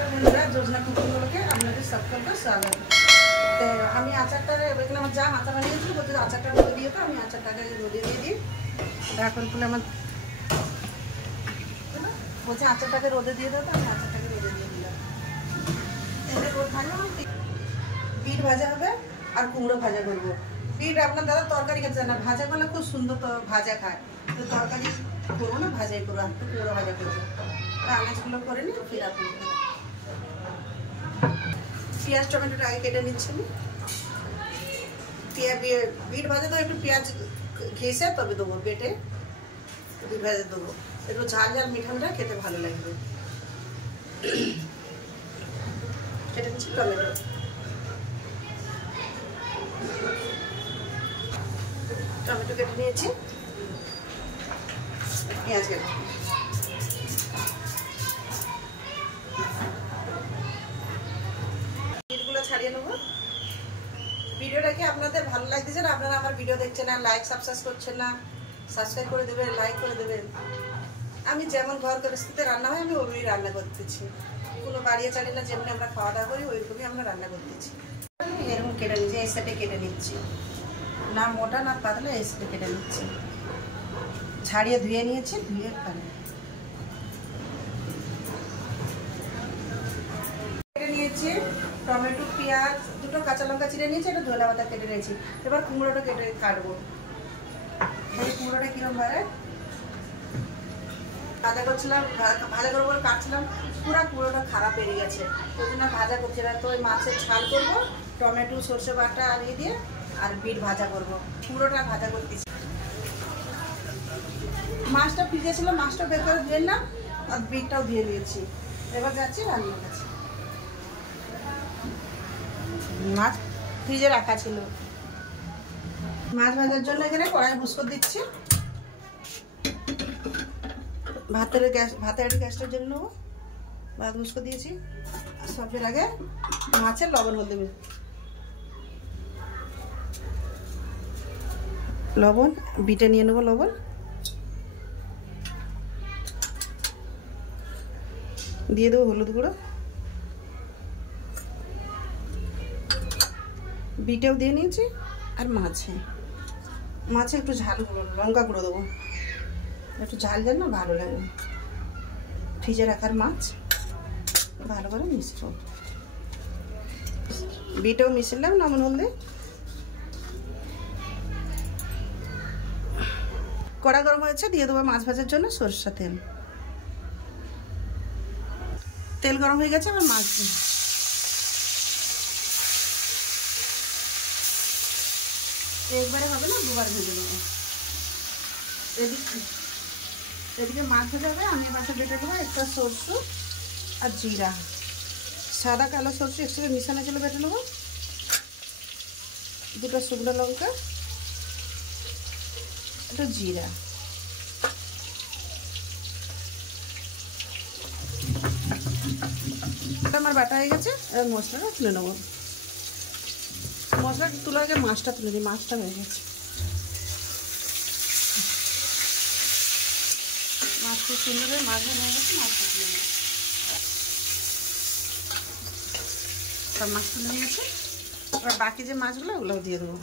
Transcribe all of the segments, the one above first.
নমস্কার বন্ধুরা, যোজনা কুকিংগুলোকে আপনাদের সকলকে স্বাগত। তো আমি আচারটা এখানে আমার যা আচার বানিয়েছিল বলতে আচারটা রোদে দিয়ে, তো আমি আচারটাকে রোদে দিয়ে দিই। ঢাকন খুলে আমার বলছে আচারটাকে রোদে দিয়ে দেবো, তো আমি আচারটাকে রোদে দিয়ে দিলাম। এতে রোদ থাকবে, বিট ভাজা হবে আর কুমড়ো ভাজা করবো। বিট আপনার দাদা তরকারি খেতে চায় না, ভাজা করলে খুব সুন্দর তো ভাজা খায়, তো তরকারি করবো না, ভাজাই করবো, আর কুমড়ো ভাজা করবো। আনাজগুলো করে নিই, ফির আপনি পেঁয়াজ টমেটোটা আগে কেটে নিচ্ছি। বিট ভাজা তো একটু পেঁয়াজ ঘেঁষে তবে দেবো, বেটে বিট ভাজা দেবো, একটু ঝাল ঝাল মিঠা মিঠা খেতে ভালো লাগবে। কেটে নিচ্ছি টমেটো, টমেটো কেটে নিয়েছি, পেঁয়াজ কেটে বিটগুলো ছাড়িয়ে নেবো। ভিডিওটাকে আপনাদের ভালো লাগতেছে না, আপনারা আমার ভিডিও দেখছেন না, লাইক সাবস্ক্রাইব করছেন না, সাবস্ক্রাইব করে দেবেন, লাইক করে দেবেন। আমি যেমন ঘর পরিস্থিতিতে রান্না হয় আমি ওইভাবেই রান্না করতেছি, কোনো বাড়িয়ে চাড়ি না, যেমনি আমরা খাওয়া দাওয়া করি ওইরকমই আমরা রান্না করতেছি। এরকম কেটে নিচ্ছি, এই সাইডে কেটে নিচ্ছি, না মোটা না পাতলা, এই সাইডে কেটে নিচ্ছি। ছাড়িয়ে ধুয়ে নিয়েছি, ধুয়ে কেটে নিয়েছি। টমেটো পেঁয়াজ দুটো কাঁচা লঙ্কা চিড়ে নিয়েছি, এটা ধনে পাতা কেটে নিয়েছি। এবার কুমড়োটা কেটে কাটবো। এই কুমড়োটা কিরম বাড়ে ভাজা করছিলাম, ভাজা করবো বলে কাটছিলাম, পুরো কুমড়োটা খারাপ বেরিয়ে গেছে, ওই জন্য ভাজা করছি না। তো ওই মাছের ঝাল করবো, টমেটো সর্ষে বাটা আনিয়ে দিয়ে আর বিট ভাজা করবো, কুমড়োটা ভাজা করতেছি। মাছটা ফ্রিজে ছিল, মাছটা বের করে ধুয়ে নিলাম আর বিটটাও দিয়ে দিয়েছি। এবার যাচ্ছি রান্নার কাছে। মাছ ফ্রিজে রাখা ছিল, মাছ ভাজার জন্য এখানে কড়াই বুসকর দিচ্ছি। ভাতের গ্যাসটার জন্য ভাত বুসকর দিয়েছি। সবের আগে মাছের লবণ হলদি, লবণ বিটে নিয়ে নেবো, লবণ দিয়ে দেবো, হলুদ গুঁড়ো বিটেও দিয়ে নিয়েছি। আর মাছে একটু ঝাল গুঁড়ো, লঙ্কা গুঁড়ো দেবো, একটু ঝাল ঝাল না ভালো লাগে। ফ্রিজে রাখার মাছ ভালো করে মিশবো, বিটেও মিশিলাম লবণ হলদি। কড়া গরম হয়েছে, দিয়ে দেবো মাছ ভাজার জন্য সরষের তেল। তেল গরম হয়ে গেছে, এবার মাছ দিই। একবারে হবে না, দুবার ভেজে নেবো। এদিকে মাছ ভাজা হবে, আমি পাশে বেটে দেবো একটা সরষে আর জিরা, সাদা কালো সরষে একসাথে মিশানো ছিল, বেটে নেবো। দুটো শুকনো লঙ্কা, একটু জিরা, এটা আমার বাটা হয়ে গেছে। এবার মশলাটা তুলে নেবো। মশলাটা তোলার আগে মাছটা তুলে দিই, মাছটা হয়ে গেছে। মাছ খুব সুন্দর হয়ে মাছ হয়ে গেছে, মাছটা তুলে নেব। সব মাছ তুলে নিয়েছে, এবার বাকি যে মাছগুলো ওগুলোও দিয়ে দেবো।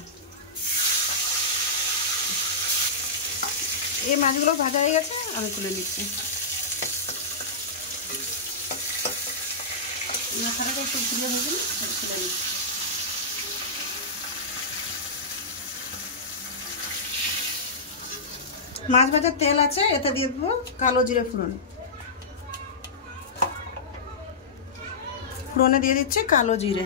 এই মাছগুলো ভাজা হয়ে গেছে, আমি তুলে নিচ্ছি। মশলাটা একটু তুলে ভেজে নিই, তুলে নিচ্ছি। মাছ ভাজার তেল আছে, এতে দিয়ে দেবো কালো জিরে ফোড়ন। ফোড়নে দিয়ে দিচ্ছি কালো জিরে,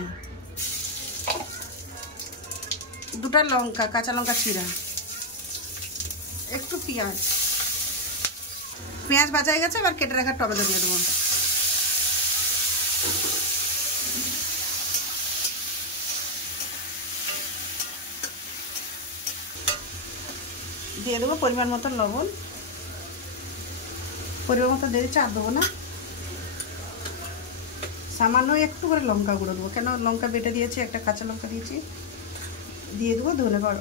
দুটা লঙ্কা কাঁচা লঙ্কা চিরা, একটু পেঁয়াজ। পেঁয়াজ ভাজা হয়ে গেছে, এবার কেটে রাখা টমেটো দিয়ে দেবো। দিয়ে দেবো পরিমাণ মতো লবণ, পরিমাণ মতো দিয়ে দিচ্ছি, আর দেবো না। সামান্য একটু করে লঙ্কা গুঁড়ো দেবো, কেন লঙ্কা বেটে দিয়েছি, একটা কাঁচা লঙ্কা দিয়েছি। দিয়ে দেবো ধনে গুঁড়ো,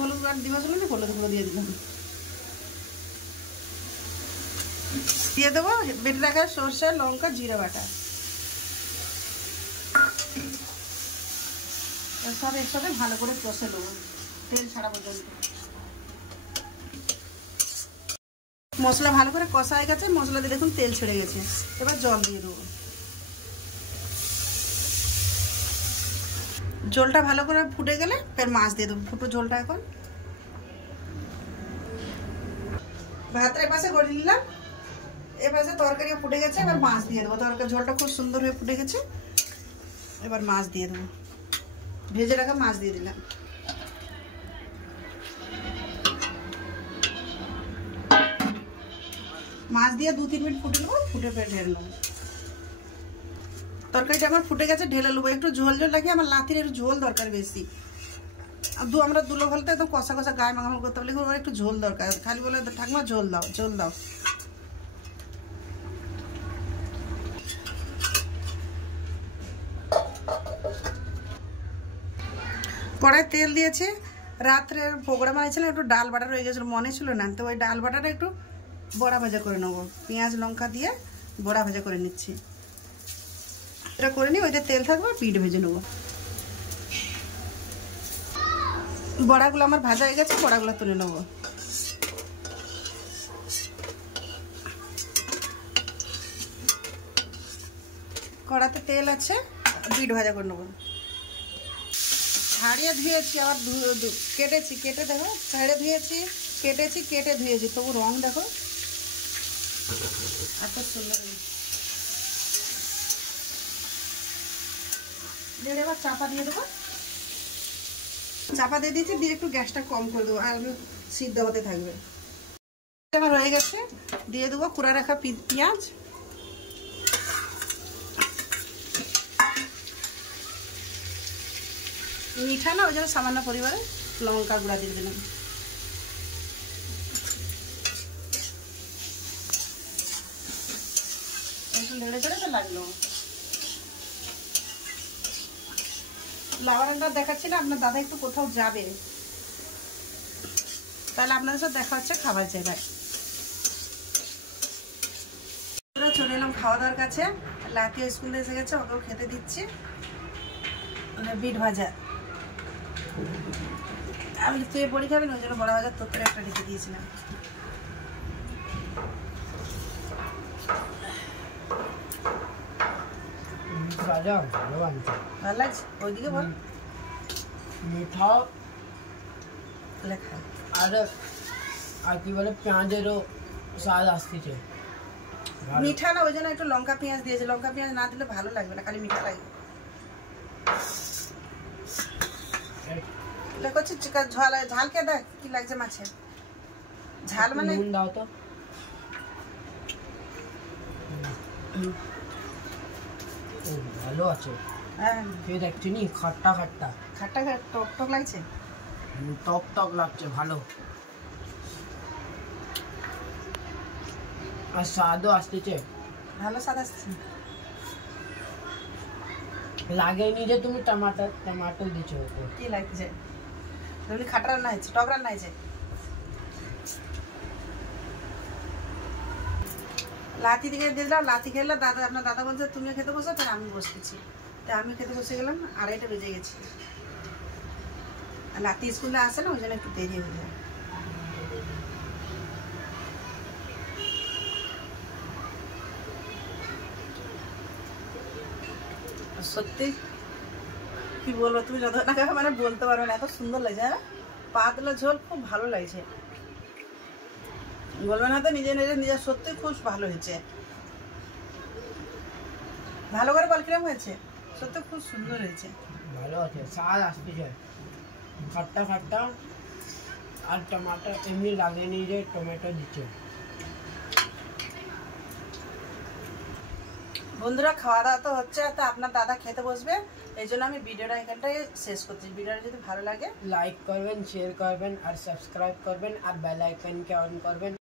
হলুদ আর দিবা চলে হলুদ গুঁড়ো দিয়ে দিলাম, দিয়ে দেবো বেটে রাখা সরষে লঙ্কা জিরা বাটা, সব একসাথে ভালো করে কষে নেবো তেল ছাড়া পর্যন্ত। মশলা ভালো করে কষা হয়ে গেছে, মশলা দিয়ে দেখুন তেল ছেড়ে গেছে, এবার জল দিয়ে দেবো। ঝোলটা ভালো করে ফুটে গেলে ফের মাছ দিয়ে দেবো, ফুটো ঝোলটা এখন। ভাতটা এপাশে গড়ে নিলাম, এপাশে তরকারিও ফুটে গেছে, এবার মাছ দিয়ে দেবো। তরকারি ঝোলটা খুব সুন্দর হয়ে ফুটে গেছে, এবার মাছ দিয়ে দেবো, ভেজে রাখা মাছ দিয়ে দিলাম। মাছ দিয়ে 2-3 মিনিট ফুটে নেবো, ফুটে ফের ঢেলে নেবো। তরকারিটা আমার ফুটে গেছে, ঢেলে নেবো। একটু ঝোল ঝোল লাগে, আমার লাতির একটু ঝোল দরকার বেশি। আমরা দুলো বলতে একদম কষা কষা গায়ে মাখামাখি করতে বলি, ওর একটু ঝোল দরকার। খালি বলে ঠাকুমা ঝোল দাও, ঝোল দাও। কড়াই তেল দিয়েছি, রাত্রের পকোড়া বানিয়েছিলাম, একটু ডাল বাটা রয়ে গেছিলো, মনে ছিল না, তো ওই ডাল বাটাটা একটু বড়া ভাজা করে নেবো। পেঁয়াজ লঙ্কা দিয়ে বড়া ভাজা করে নিচ্ছি, এটা করে নিই। ওইটা তেল থাকবে, পিঠ ভেজে নেবো। বড়াগুলো আমার ভাজা হয়ে গেছে, বড়াগুলো তুলে নেবো। কড়াতে তেল আছে, পিঠ ভাজা করে নেবো। ছাড়িয়ে ধুয়েছি, আবার কেটেছি, কেটে দেখো, ছাড়িয়ে ধুয়েছি, কেটেছি, কেটে ধুয়েছি, তবু রং দেখো এত সুন্দর। এবার চাপা দিয়ে দেবো, চাপা দিয়ে দিয়েছি, দিয়ে একটু গ্যাসটা কম করে দেবো, আর সিদ্ধ হতে থাকবে। আমার হয়ে গেছে, দিয়ে দেবো কুড়া রাখা পেঁয়াজ, মিঠা না ওই জন্য সামান্য পরিমাণে লঙ্কা গুঁড়া দিয়ে দিলাম। একটু নেড়ে চড়ে তো লাগলো। লাউয়াটা দেখাচ্ছি না, আপনার দাদা একটু কোথাও যাবে, তাহলে আপনাদের সাথে দেখা হচ্ছে খাবার জায়গায়। চলে এলাম খাওয়া দাওয়ার কাছে, লাকি স্কুল এসে গেছে, ওকেও খেতে দিচ্ছি। বিট ভাজা, আমি তুই বড়ি খাবেন, ওই জন্য বড়া ভাজার তরকারি একটা রেখে দিয়েছিলাম। ভালো লাগছে, ওইদিকে বল। মিঠা লেখা আর কি বলে পেঁয়াজেরও স্বাদ আসতেছে। মিঠা না ওই জন্য একটু লঙ্কা পেঁয়াজ দিয়েছে, লঙ্কা পেঁয়াজ না দিলে ভালো লাগবে না, খালি মিঠা লাগবে। করছি ঝাল, ঝাল কে দেখ কি লাগছে মাছে, ঝাল মানে দাও তো। ভালো আছে, হ্যাঁ দেখছি নি, খাট্টা খাট্টা খাট্টা টক টক লাগছে, টক টক লাগছে ভালো, আর স্বাদও আসতেছে, ভালো স্বাদ আসছে। লাগেনি যে তুমি টমাটো দিচ্ছ, কি লাগছে? খাটা রান্না হয়েছে, টক রান্না হয়েছে। লাতি দিকে দিয়ে দিলাম, লাতি খেলাম। দাদা, আপনার দাদা বলছে তুমিও খেতে বসো, তাহলে আমি বসতেছি, তাই আমি খেতে বসে গেলাম। 2:30 বেজে গেছি, লাতি স্কুলে আসে না, ওই জন্য একটু দেরি হয়ে যায়। সত্যি কি বলবো, তুমি যত না খাবে মানে বলতে পারবে না, এত সুন্দর লাগছে। হ্যাঁ, পাতলা ঝোল খুব ভালো লাগছে, বলবে না তো নিজে নিজে নিজে। সত্যি খুব ভালো হয়েছে, ভালো করে বল কিরম হয়েছে। সত্যি খুব সুন্দর হয়েছে, ভালো আছে, স্বাদ আসতেছে, খাট্টা খাট্টা। আর টমাটো এমনি লাগেনি যে টমেটো দিচ্ছে। বন্ধুরা খাওয়া দাওয়া তো হচ্ছে, তো আপনার দাদা খেতে বসবে, এই জন্য আমি ভিডিওটা এখানটায় শেষ করছি। ভিডিওটা যদি ভালো লাগে লাইক করবেন, শেয়ার করবেন, আর সাবস্ক্রাইব করবেন, আর বেল আইকনকে অন করবেন।